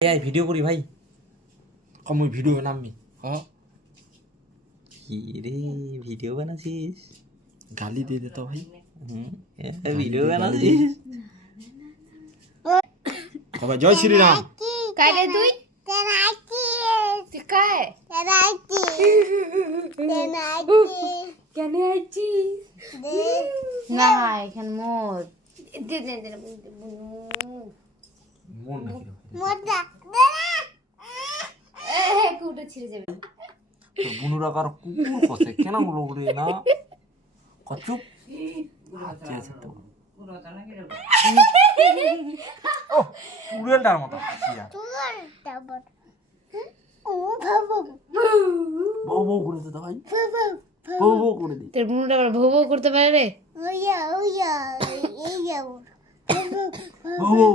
এই ভিডিও করি ভাই কম ভিডিও বানাবি কি রে ভিডিও বানাছিস? গালি দিয়ে দে তো ভাই ভিডিও বানাছিস? সবাই জয় শ্রীরাম। काय रे তুই তুই काय কেন আইছিস না এখানে মোর দে দে দে মন নাকি কুটা ছিড়ে যাবে তো বুনুরা কার কুকুর কসে কেন গুলো উড়ে না কচুপ আছে আছে তো ও উড়েলটার মতো হাসিয়া বউ বউ করে দে তো ভাই বউ বউ করে দে তোর বুনুটা আবার ভৌ ভৌ করতে পারে রে বউ